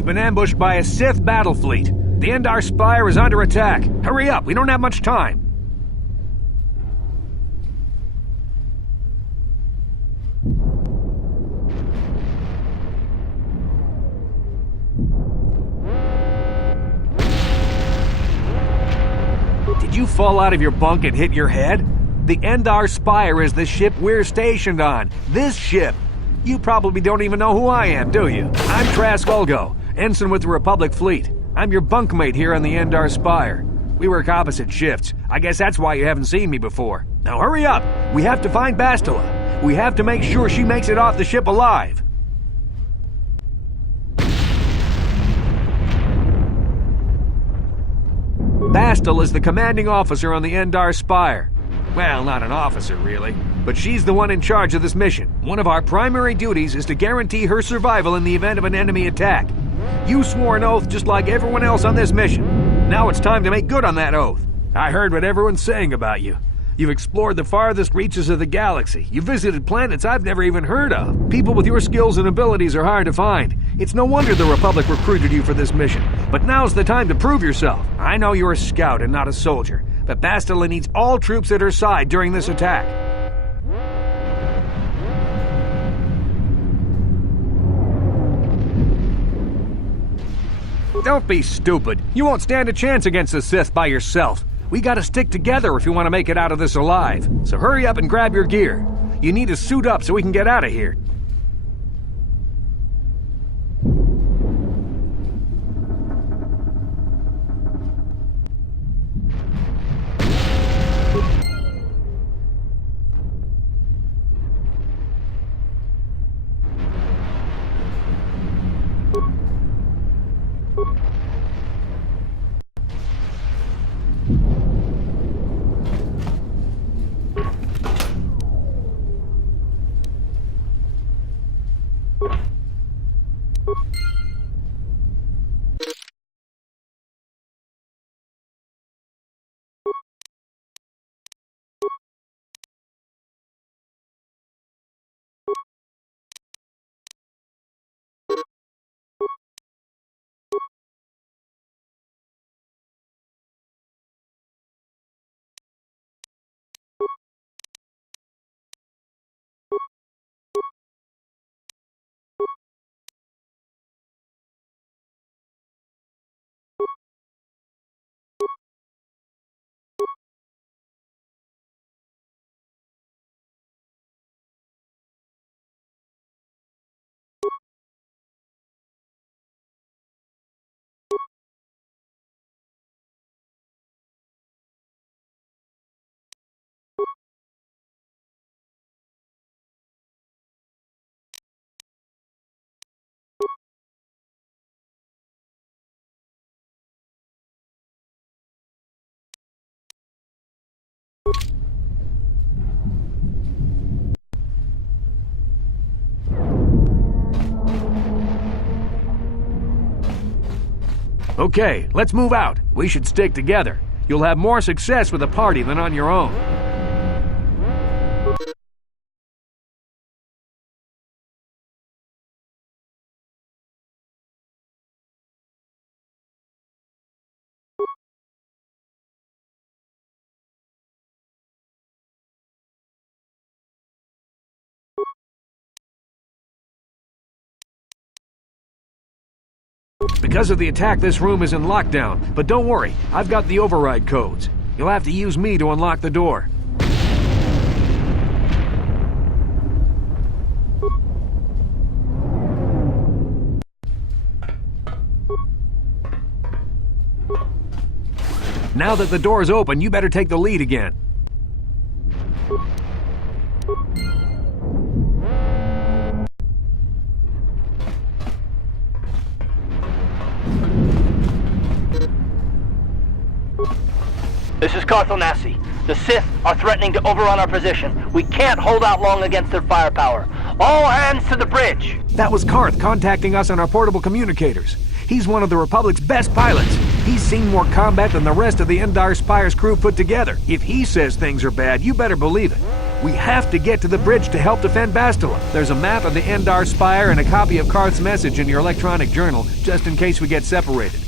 We've been ambushed by a Sith battle fleet. The Endar Spire is under attack. Hurry up, we don't have much time. Did you fall out of your bunk and hit your head? The Endar Spire is the ship we're stationed on. This ship. You probably don't even know who I am, do you? I'm Trask Ulgo, ensign with the Republic Fleet. I'm your bunkmate here on the Endar Spire. We work opposite shifts. I guess that's why you haven't seen me before. Now hurry up! We have to find Bastila. We have to make sure she makes it off the ship alive. Bastila is the commanding officer on the Endar Spire. Well, not an officer, really. But she's the one in charge of this mission. One of our primary duties is to guarantee her survival in the event of an enemy attack. You swore an oath just like everyone else on this mission. Now it's time to make good on that oath. I heard what everyone's saying about you. You've explored the farthest reaches of the galaxy. You've visited planets I've never even heard of. People with your skills and abilities are hard to find. It's no wonder the Republic recruited you for this mission. But now's the time to prove yourself. I know you're a scout and not a soldier, but Bastila needs all troops at her side during this attack. Don't be stupid. You won't stand a chance against the Sith by yourself. We gotta stick together if you want to make it out of this alive. So hurry up and grab your gear. You need to suit up so we can get out of here. Okay, let's move out. We should stick together. You'll have more success with a party than on your own. Because of the attack, this room is in lockdown, but don't worry, I've got the override codes. You'll have to use me to unlock the door. Now that the door is open, you better take the lead again. This is Carthonasi. The Sith are threatening to overrun our position. We can't hold out long against their firepower. All hands to the bridge! That was Karth contacting us on our portable communicators. He's one of the Republic's best pilots. He's seen more combat than the rest of the Endar Spire's crew put together. If he says things are bad, you better believe it. We have to get to the bridge to help defend Bastila. There's a map of the Endar Spire and a copy of Karth's message in your electronic journal, just in case we get separated.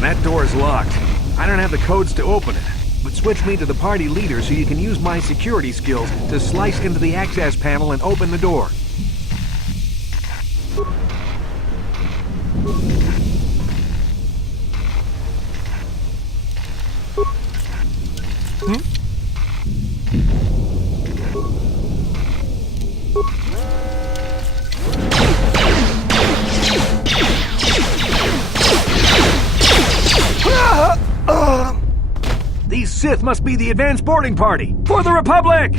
That door's locked. I don't have the codes to open it, but switch me to the party leader so you can use my security skills to slice into the access panel and open the door. These Sith must be the advanced boarding party! For the Republic!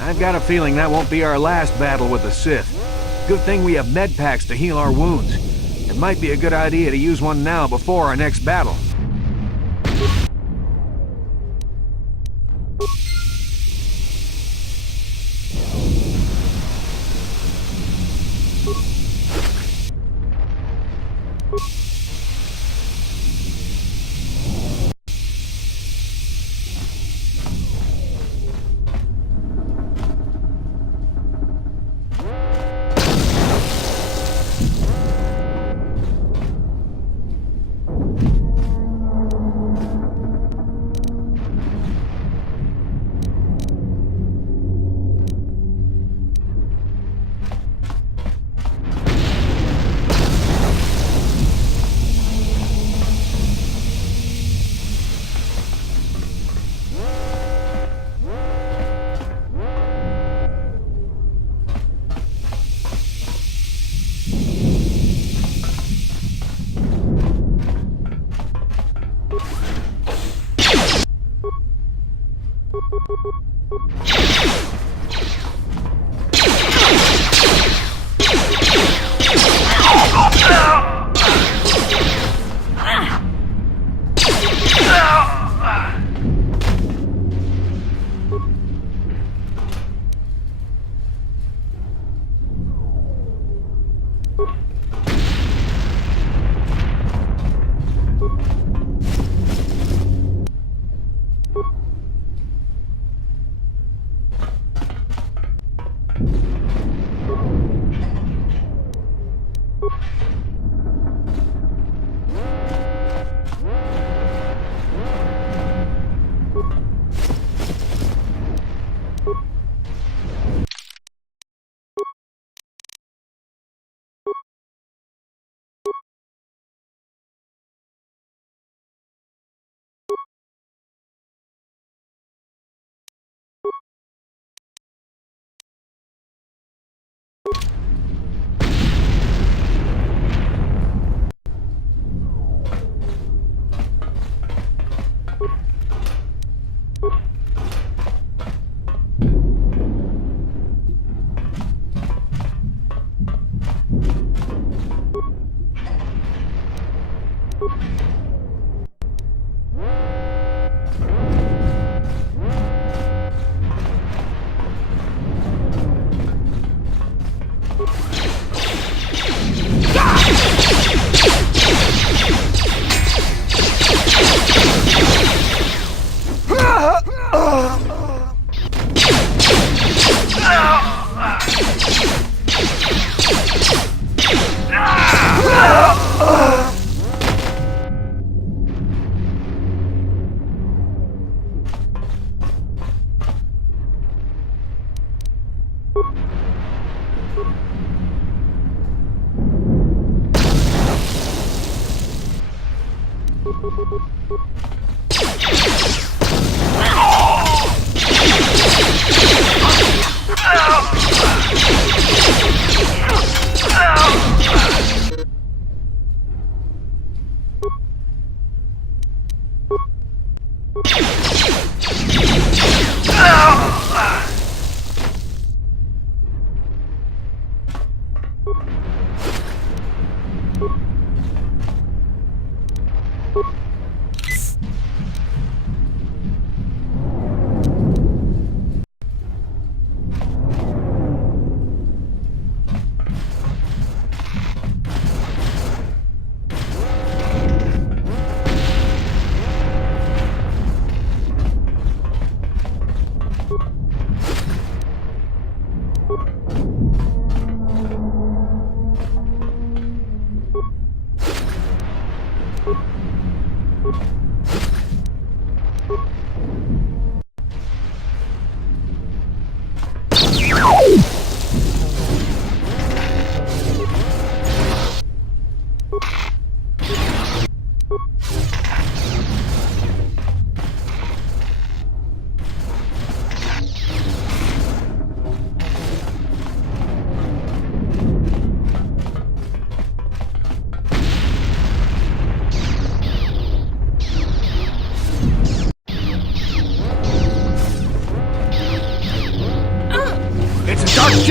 I've got a feeling that won't be our last battle with the Sith. Good thing we have med packs to heal our wounds. It might be a good idea to use one now before our next battle.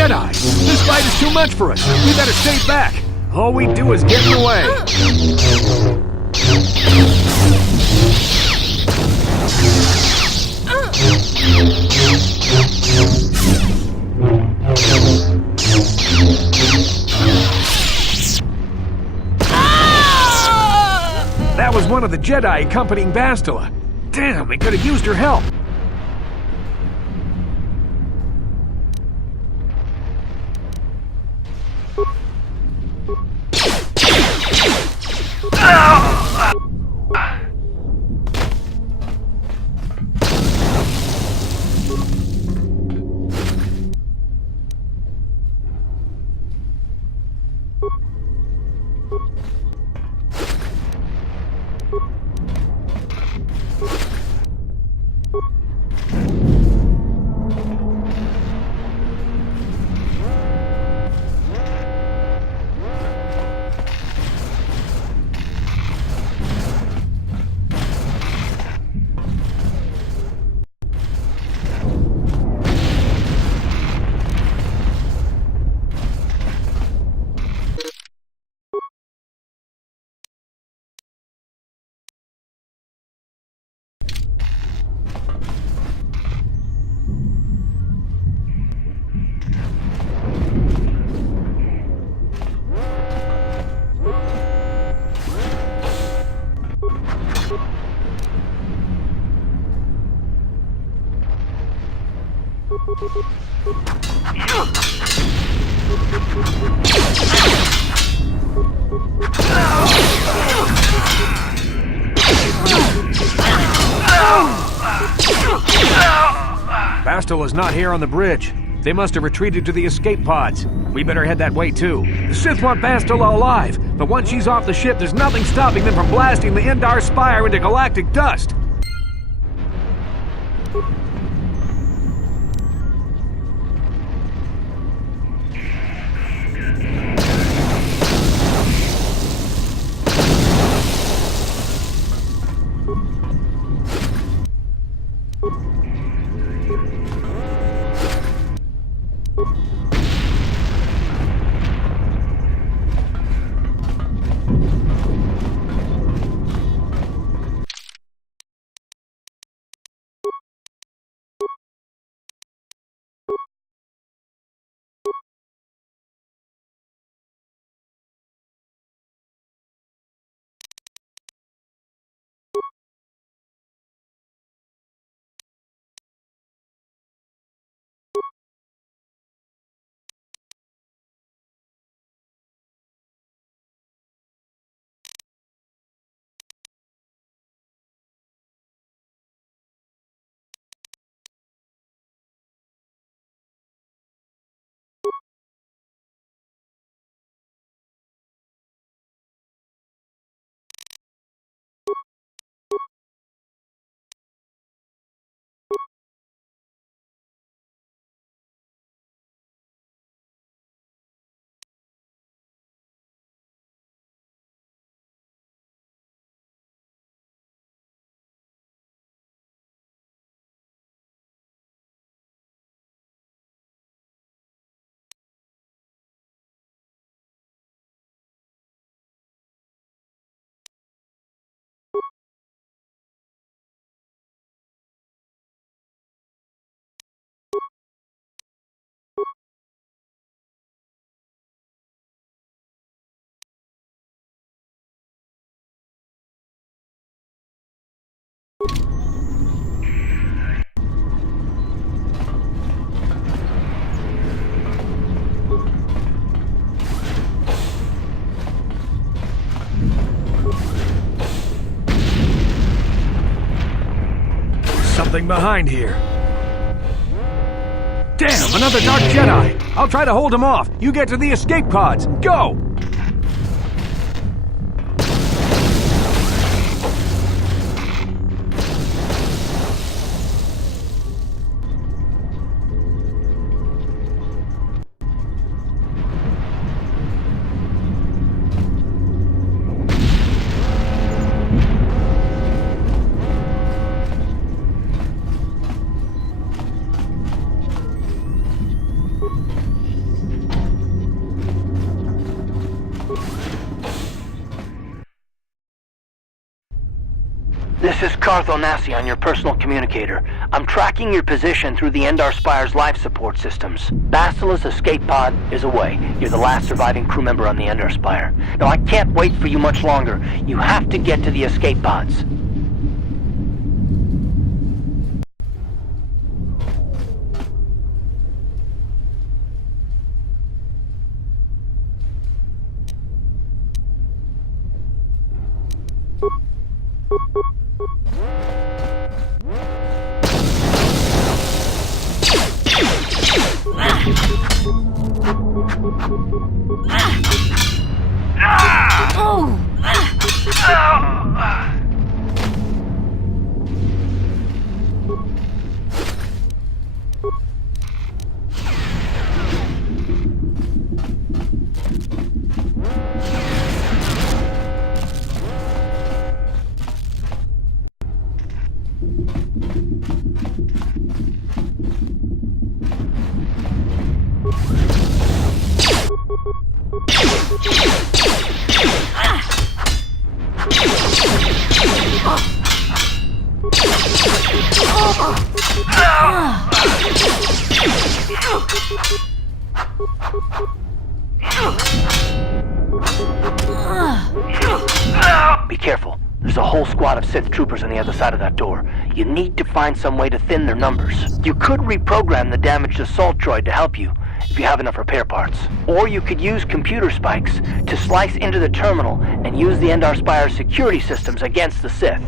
Jedi! This fight is too much for us! We better stay back! All we do is get in the way! That was one of the Jedi accompanying Bastila. Damn, we could have used her help! Bastila's not here on the bridge. They must have retreated to the escape pods. We better head that way too. The Sith want Bastila alive, but once she's off the ship, there's nothing stopping them from blasting the Endar Spire into galactic dust. something behind here. Damn, another Dark Jedi! I'll try to hold him off. You get to the escape pods. Go! This is Anatoliy on your personal communicator. I'm tracking your position through the Endar Spire's life support systems. Basila's escape pod is away. You're the last surviving crew member on the Endar Spire. Now, I can't wait for you much longer. You have to get to the escape pods. Be careful. There's a whole squad of Sith troopers on the other side of that door. You need to find some way to thin their numbers. You could reprogram the damaged assault droid to help you, if you have enough repair parts. Or you could use computer spikes to slice into the terminal and use the Endar Spire's security systems against the Sith.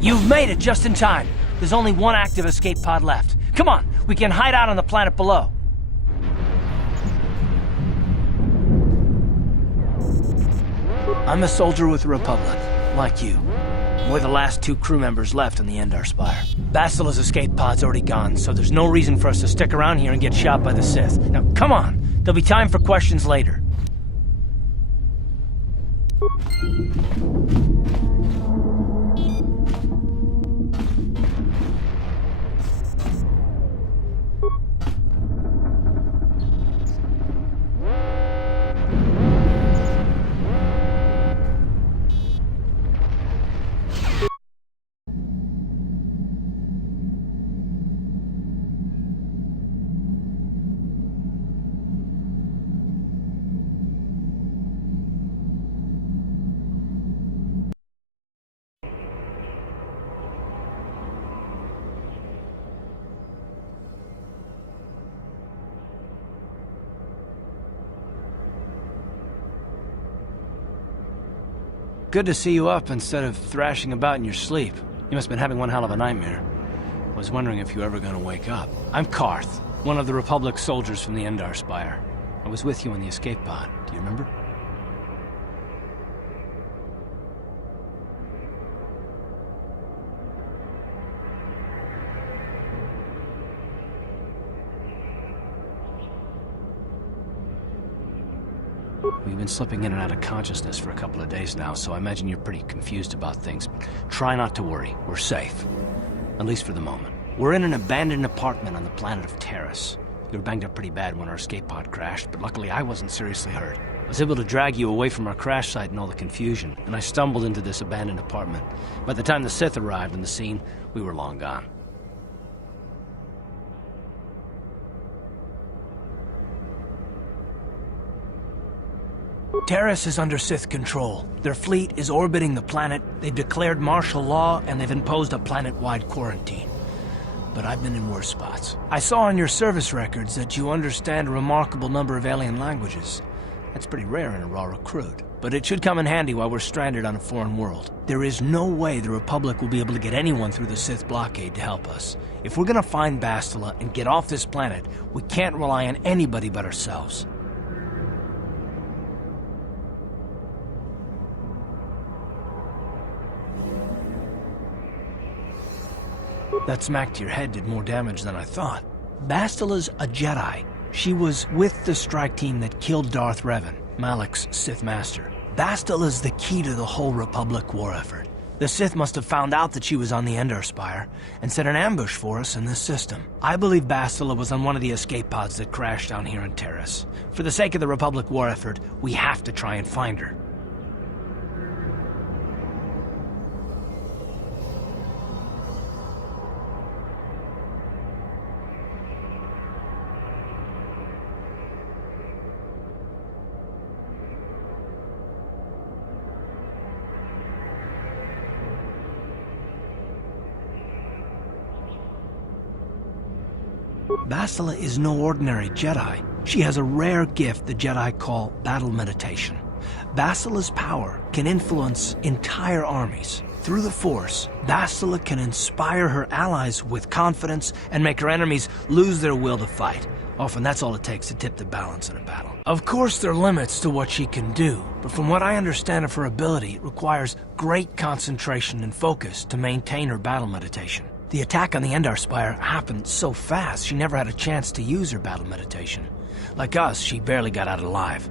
You've made it just in time. There's only one active escape pod left. Come on, we can hide out on the planet below. I'm a soldier with the Republic, like you. We're the last 2 crew members left on the Endar Spire. Bastila's escape pod's already gone, so there's no reason for us to stick around here and get shot by the Sith. Now, come on! There'll be time for questions later. Good to see you up instead of thrashing about in your sleep. You must have been having one hell of a nightmare. I was wondering if you were ever going to wake up. I'm Karth, one of the Republic soldiers from the Endar Spire. I was with you in the escape pod. Do you remember? We've been slipping in and out of consciousness for a couple of days now, so I imagine you're pretty confused about things. But try not to worry. We're safe. At least for the moment. We're in an abandoned apartment on the planet of Terrace. You were banged up pretty bad when our escape pod crashed, but luckily I wasn't seriously hurt. I was able to drag you away from our crash site and all the confusion, and I stumbled into this abandoned apartment. By the time the Sith arrived on the scene, we were long gone. Terrace is under Sith control. Their fleet is orbiting the planet, they've declared martial law, and they've imposed a planet-wide quarantine. But I've been in worse spots. I saw on your service records that you understand a remarkable number of alien languages. That's pretty rare in a raw recruit. But it should come in handy while we're stranded on a foreign world. There is no way the Republic will be able to get anyone through the Sith blockade to help us. If we're gonna find Bastila and get off this planet, we can't rely on anybody but ourselves. That smack to your head did more damage than I thought. Bastila's a Jedi. She was with the strike team that killed Darth Revan, Malak's Sith Master. Bastila's the key to the whole Republic war effort. The Sith must have found out that she was on the Endar Spire and set an ambush for us in this system. I believe Bastila was on one of the escape pods that crashed down here in Terrace. For the sake of the Republic war effort, we have to try and find her. Bastila is no ordinary Jedi. She has a rare gift the Jedi call battle meditation. Bastila's power can influence entire armies. Through the Force, Bastila can inspire her allies with confidence and make her enemies lose their will to fight. Often that's all it takes to tip the balance in a battle. Of course there are limits to what she can do, but from what I understand of her ability, it requires great concentration and focus to maintain her battle meditation. The attack on the Endar Spire happened so fast, she never had a chance to use her battle meditation. Like us, she barely got out alive.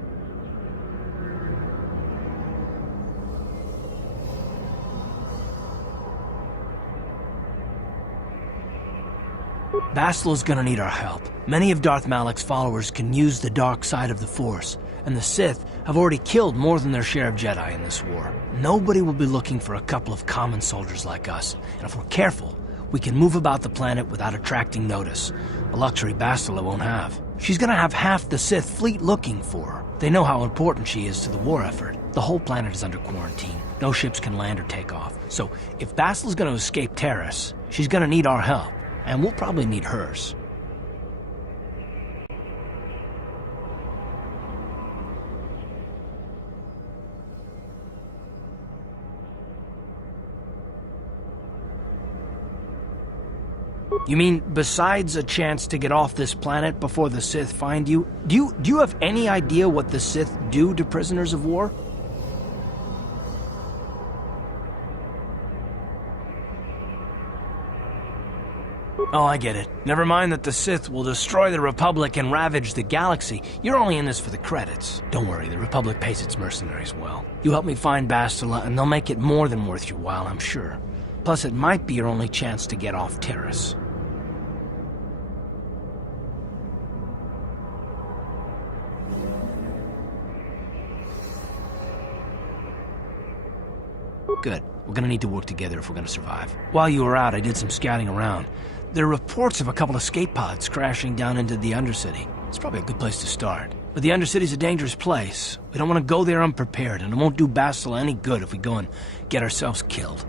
Bastila's gonna need our help. Many of Darth Malak's followers can use the dark side of the Force, and the Sith have already killed more than their share of Jedi in this war. Nobody will be looking for a couple of common soldiers like us, and if we're careful, we can move about the planet without attracting notice, a luxury Bastila won't have. She's gonna have half the Sith fleet looking for her. They know how important she is to the war effort. The whole planet is under quarantine. No ships can land or take off. So if Bastila's gonna escape Terrace, she's gonna need our help, and we'll probably need hers. You mean, besides a chance to get off this planet before the Sith find you, do you have any idea what the Sith do to prisoners of war? Oh, I get it. Never mind that the Sith will destroy the Republic and ravage the galaxy. You're only in this for the credits. Don't worry, the Republic pays its mercenaries well. You help me find Bastila, and they'll make it more than worth your while, I'm sure. Plus, it might be your only chance to get off Terrace. Good. We're gonna need to work together if we're gonna survive. While you were out, I did some scouting around. There are reports of a couple of escape pods crashing down into the Undercity. It's probably a good place to start. But the Undercity's a dangerous place. We don't want to go there unprepared, and it won't do Bastila any good if we go and get ourselves killed.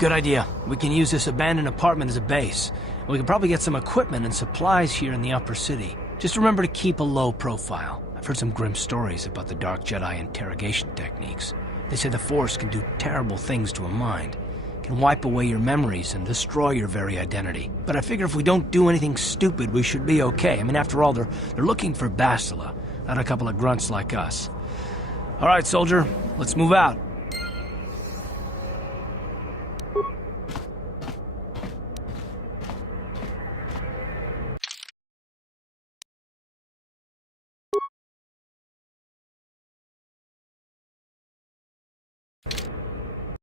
Good idea. We can use this abandoned apartment as a base. And we can probably get some equipment and supplies here in the upper city. Just remember to keep a low profile. I've heard some grim stories about the Dark Jedi interrogation techniques. They say the Force can do terrible things to a mind. It can wipe away your memories and destroy your very identity. But I figure if we don't do anything stupid, we should be okay. I mean, after all, they're looking for Bastila, not a couple of grunts like us. All right, soldier, let's move out.